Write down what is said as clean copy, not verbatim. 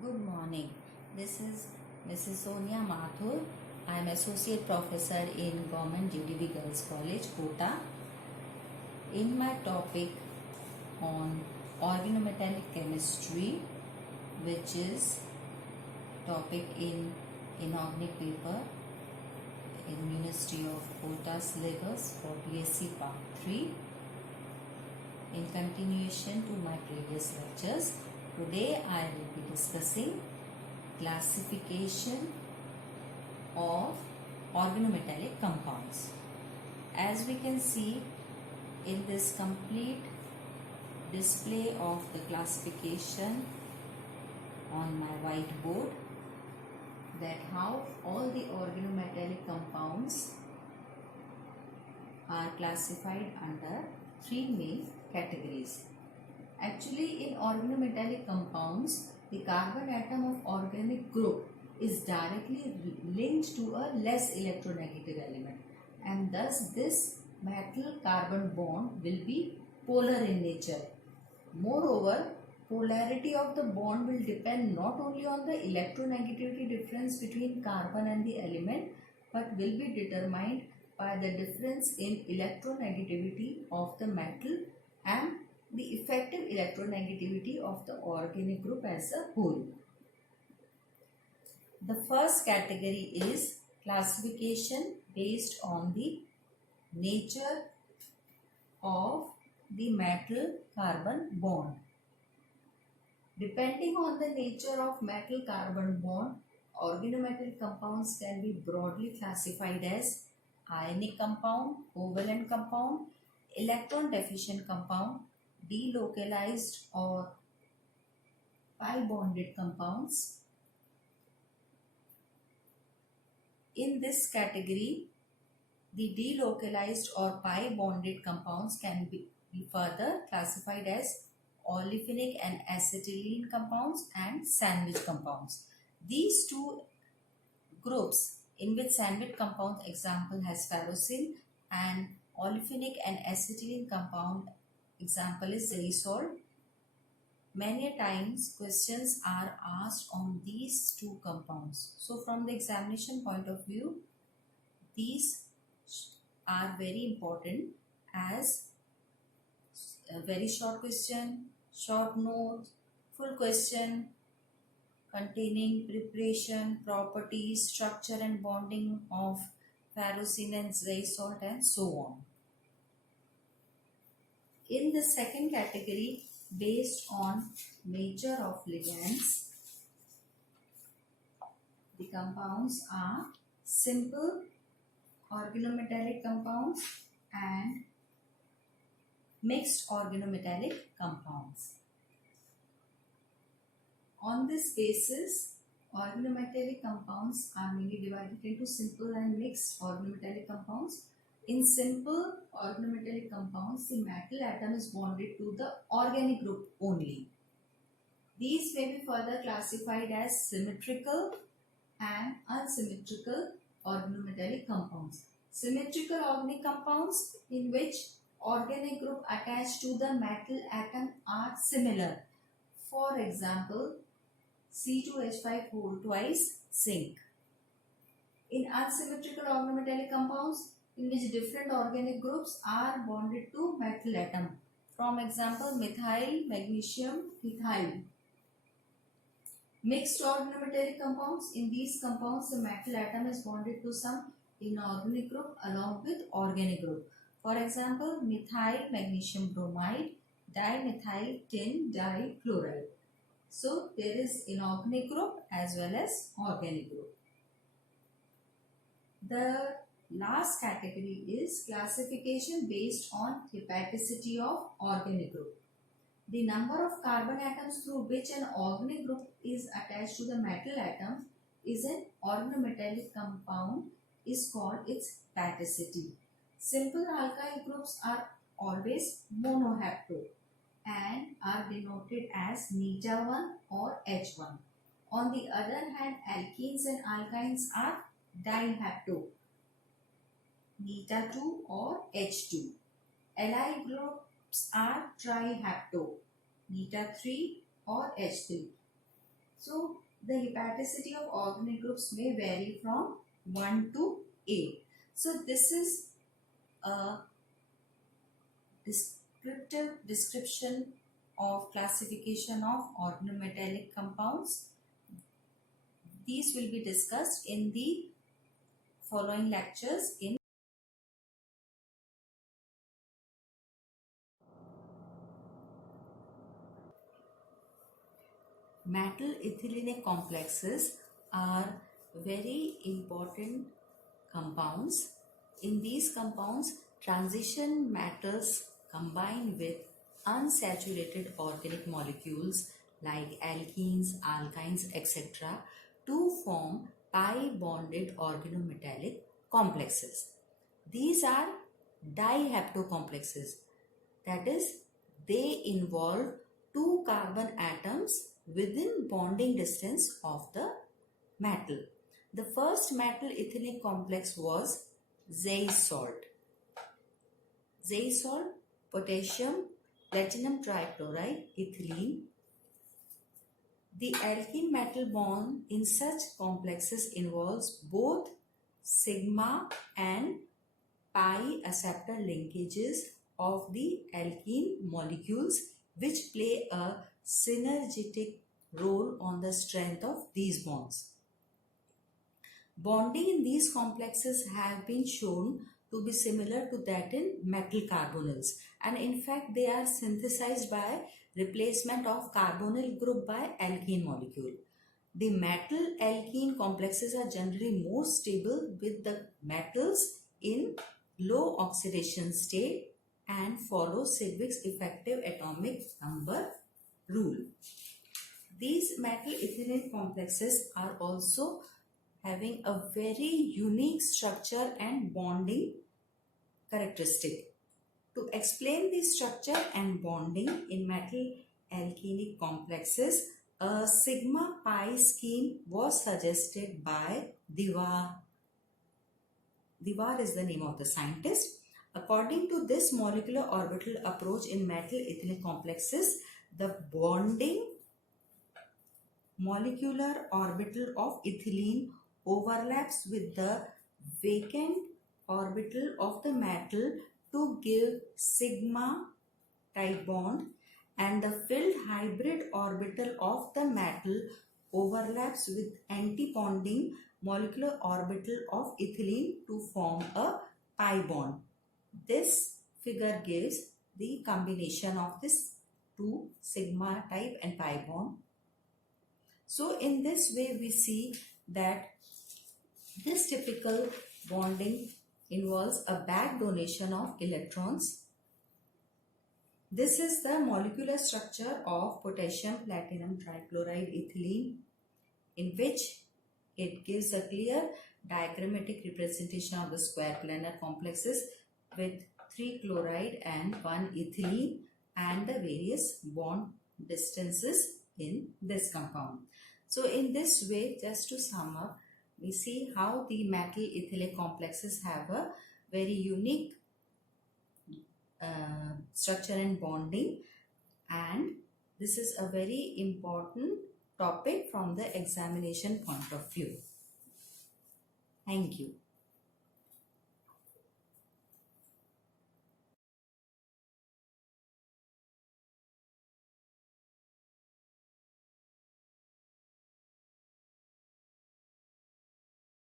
Good morning. This is Mrs. Sonia Mathur. I am Associate Professor in Government GDV Girls College, Kota. In my topic on organometallic chemistry, which is topic in inorganic paper in University of Kota syllabus for BSc Part 3. In continuation to my previous lectures, today I will be discussing classification of organometallic compounds. As we can see in this complete display of the classification on my whiteboard, that how all the organometallic compounds are classified under three main categories. Actually, in organometallic compounds, the carbon atom of organic group is directly linked to a less electronegative element, and thus this metal carbon bond will be polar in nature. Moreover, polarity of the bond will depend not only on the electronegativity difference between carbon and the element, but will be determined by the difference in electronegativity of the metal and the effective electronegativity of the organic group as a whole. The first category is classification based on the nature of the metal carbon bond. Depending on the nature of metal carbon bond, organometallic compounds can be broadly classified as ionic compound, covalent compound, electron deficient compound, delocalized or pi bonded compounds. In this category, the delocalized or pi bonded compounds can be further classified as olefinic and acetylene compounds and sandwich compounds. These two groups, in which sandwich compound example has ferrocene and olefinic and acetylene compound example is zeisol. Many times questions are asked on these two compounds. So from the examination point of view, these are very important as a very short question, short note, full question containing preparation, properties, structure and bonding of ferrocene and zeisol and so on. In the second category, based on nature of ligands, the compounds are simple organometallic compounds and mixed organometallic compounds. On this basis, organometallic compounds are mainly divided into simple and mixed organometallic compounds. In simple organometallic compounds, the metal atom is bonded to the organic group only. These may be further classified as symmetrical and unsymmetrical organometallic compounds. Symmetrical organic compounds in which organic group attached to the metal atom are similar. For example, C2H5 whole twice zinc. In unsymmetrical organometallic compounds in which different organic groups are bonded to metal atom. From example, methyl, magnesium, ethyl. Mixed organometallic compounds. In these compounds, the metal atom is bonded to some inorganic group along with organic group. For example, methyl magnesium bromide, dimethyl tin dichloride. So there is inorganic group as well as organic group. The last category is classification based on hepaticity of organic group. The number of carbon atoms through which an organic group is attached to the metal atom is an organometallic compound is called its hepaticity. Simple alkyl groups are always monohapto and are denoted as neta1 or H1. On the other hand, alkenes and alkynes are dihapto, neta2 or H2. Allyl groups are trihapto, neta3 or H3. So the hepaticity of organic groups may vary from 1 to 8. So this is a description of classification of organometallic compounds. These will be discussed in the following lectures in metal ethylene complexes are very important compounds. In these compounds, transition metals combine with unsaturated organic molecules like alkenes, alkynes, etc. to form pi-bonded organometallic complexes. These are dihaptocomplexes. That is, they involve two carbon atoms within bonding distance of the metal. The first metal ethylene complex was Zeiss salt. Zeiss salt, potassium, platinum trichloride, ethylene. The alkene metal bond in such complexes involves both sigma and pi acceptor linkages of the alkene molecules, which play a synergetic role on the strength of these bonds. Bonding in these complexes have been shown to be similar to that in metal carbonyls, and in fact they are synthesized by replacement of carbonyl group by alkene molecule. The metal alkene complexes are generally more stable with the metals in low oxidation state and follow Sedgwick's effective atomic number rule. These metal ethylene complexes are also having a very unique structure and bonding characteristic. To explain the structure and bonding in metal alkenic complexes, a sigma pi scheme was suggested by Dewar. Dewar is the name of the scientist. According to this molecular orbital approach in metal ethylene complexes, the bonding molecular orbital of ethylene overlaps with the vacant orbital of the metal to give sigma type bond, and the filled hybrid orbital of the metal overlaps with anti-bonding molecular orbital of ethylene to form a pi bond. This figure gives the combination of this two sigma type and pi bond. So in this way we see that this typical bonding involves a back donation of electrons. This is the molecular structure of potassium platinum trichloride ethylene, in which it gives a clear diagrammatic representation of the square planar complexes with 3 chloride and 1 ethylene and the various bond distances in this compound. So in this way, just to sum up, we see how the metal ethylene complexes have a very unique structure and bonding, and this is a very important topic from the examination point of view. Thank you.